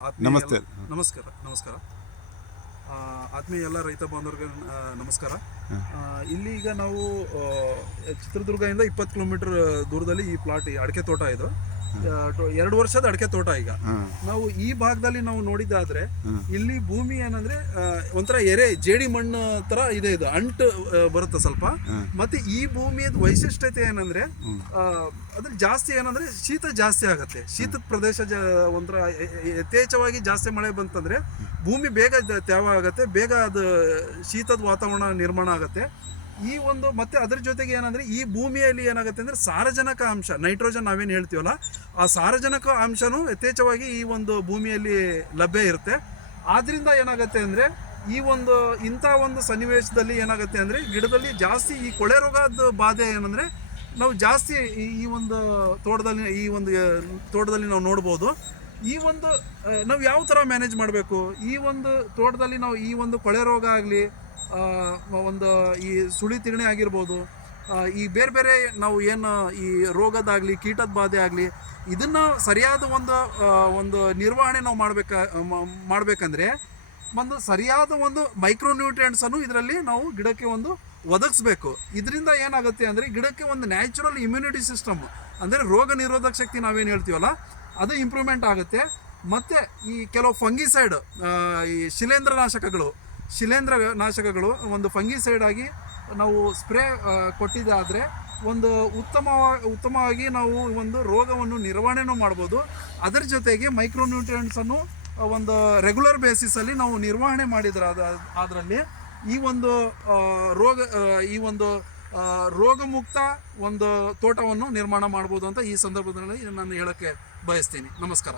ನಮಸ್ತೆ. ನಮಸ್ಕಾರ ನಮಸ್ಕಾರ ಆತ್ಮೀಯ ಎಲ್ಲ ರೈತ ಬಾಂಧವರಿಗೆ ನಮಸ್ಕಾರ. ಇಲ್ಲಿ ಈಗ ನಾವು ಚಿತ್ರದುರ್ಗದಿಂದ 20 ಕಿಲೋಮೀಟರ್ ದೂರದಲ್ಲಿ ಈ ಪ್ಲಾಟ್ ಅಡಿಕೆ ತೋಟ ಇದು 2 ವರ್ಷದ ಅಡಿಕೆ ತೋಟ. ಈಗ ನಾವು ಈ ಭಾಗದಲ್ಲಿ ನಾವು ನೋಡಿದ್ದಾದ್ರೆ ಇಲ್ಲಿ ಭೂಮಿ ಏನಂದ್ರೆ ಒಂಥರ ಜೇಡಿ ಮಣ್ಣು ತರ ಇದೆ, ಇದು ಅಂಟು ಬರುತ್ತೆ ಸ್ವಲ್ಪ. ಮತ್ತೆ ಈ ಭೂಮಿಯ ವೈಶಿಷ್ಟ್ಯತೆ ಏನಂದ್ರೆ ಅದ್ರ ಜಾಸ್ತಿ ಏನಂದ್ರೆ ಶೀತ ಜಾಸ್ತಿ ಆಗತ್ತೆ. ಶೀತದ ಪ್ರದೇಶ ಒಂಥರ ಯಥೇಚ್ಛವಾಗಿ ಜಾಸ್ತಿ ಮಳೆ ಬಂತಂದ್ರೆ ಭೂಮಿ ಬೇಗ ತ್ಯಾವ ಆಗತ್ತೆ, ಬೇಗ ಅದು ಶೀತದ ವಾತಾವರಣ ನಿರ್ಮಾಣ ಆಗತ್ತೆ. ಈ ಒಂದು ಮತ್ತೆ ಅದ್ರ ಜೊತೆಗೆ ಏನಂದ್ರೆ ಈ ಭೂಮಿಯಲ್ಲಿ ಏನಾಗುತ್ತೆ ಅಂದ್ರೆ ಸಾರಜನಕ ಅಂಶ, ನೈಟ್ರೋಜನ್ ನಾವೇನು ಹೇಳ್ತೀವಲ್ಲ, ಆ ಸಾರಜನಕ ಅಂಶನೂ ಯಥೇಚ್ಛವಾಗಿ ಈ ಒಂದು ಭೂಮಿಯಲ್ಲಿ ಲಭ್ಯ ಇರುತ್ತೆ. ಆದ್ರಿಂದ ಏನಾಗುತ್ತೆ ಅಂದ್ರೆ ಈ ಒಂದು ಇಂಥ ಒಂದು ಸನ್ನಿವೇಶದಲ್ಲಿ ಏನಾಗುತ್ತೆ ಅಂದ್ರೆ ಗಿಡದಲ್ಲಿ ಜಾಸ್ತಿ ಈ ಕೊಳೆ ರೋಗದ ಬಾಧೆ ಏನಂದ್ರೆ ನಾವು ಜಾಸ್ತಿ ಈ ಒಂದು ತೋಟದಲ್ಲಿ ನಾವು ನೋಡ್ಬೋದು. ಈ ಒಂದು ನಾವು ಯಾವ ಥರ ಮ್ಯಾನೇಜ್ ಮಾಡಬೇಕು ಈ ಒಂದು ತೋಟದಲ್ಲಿ, ನಾವು ಈ ಒಂದು ಕೊಳೆ ರೋಗ ಆಗಲಿ, ಒಂದು ಈ ಸುಳಿ ತಿಗಣೆ ಆಗಿರ್ಬೋದು, ಈ ಬೇರೆ ಬೇರೆ ನಾವು ಏನು ಈ ರೋಗದಾಗಲಿ ಕೀಟದ ಬಾಧೆ ಆಗಲಿ, ಇದನ್ನು ಸರಿಯಾದ ಒಂದು ನಿರ್ವಹಣೆ ನಾವು ಮಾಡಬೇಕಂದ್ರೆ ಒಂದು ಸರಿಯಾದ ಒಂದು ಮೈಕ್ರೋನ್ಯೂಟ್ರಿಯೆಂಟ್ಸನ್ನು ಇದರಲ್ಲಿ ನಾವು ಗಿಡಕ್ಕೆ ಒಂದು ಒದಗಿಸ್ಬೇಕು. ಇದರಿಂದ ಏನಾಗುತ್ತೆ ಅಂದರೆ ಗಿಡಕ್ಕೆ ಒಂದು ನ್ಯಾಚುರಲ್ ಇಮ್ಯುನಿಟಿ ಸಿಸ್ಟಮ್, ಅಂದರೆ ರೋಗ ನಿರೋಧಕ ಶಕ್ತಿ ನಾವೇನು ಹೇಳ್ತೀವಲ್ಲ ಅದು ಇಂಪ್ರೂವ್ಮೆಂಟ್ ಆಗುತ್ತೆ. ಮತ್ತು ಈ ಕೆಲವು ಫಂಗಿಸೈಡ್, ಈ ಶಿಲೇಂದ್ರ ನಾಶಕಗಳು ಒಂದು ಫಂಗಿಸೈಡ್ ಆಗಿ ನಾವು ಸ್ಪ್ರೇ ಕೊಟ್ಟಿದ್ದಾದರೆ ಒಂದು ಉತ್ತಮವಾಗಿ ನಾವು ಒಂದು ರೋಗವನ್ನು ನಿರ್ವಹಣೆನೂ ಮಾಡ್ಬೋದು. ಅದರ ಜೊತೆಗೆ ಮೈಕ್ರೋನ್ಯೂಟ್ರಿಯೆಂಟ್ಸನ್ನು ಒಂದು ರೆಗ್ಯುಲರ್ ಬೇಸಿಸಲ್ಲಿ ನಾವು ನಿರ್ವಹಣೆ ಮಾಡಿದ್ರೆ ಅದರಲ್ಲಿ ಈ ಒಂದು ರೋಗಮುಕ್ತ ಒಂದು ತೋಟವನ್ನು ನಿರ್ಮಾಣ ಮಾಡ್ಬೋದು ಅಂತ ಈ ಸಂದರ್ಭದಲ್ಲಿ ನಾನು ಹೇಳೋಕ್ಕೆ ಬಯಸ್ತೀನಿ. ನಮಸ್ಕಾರ.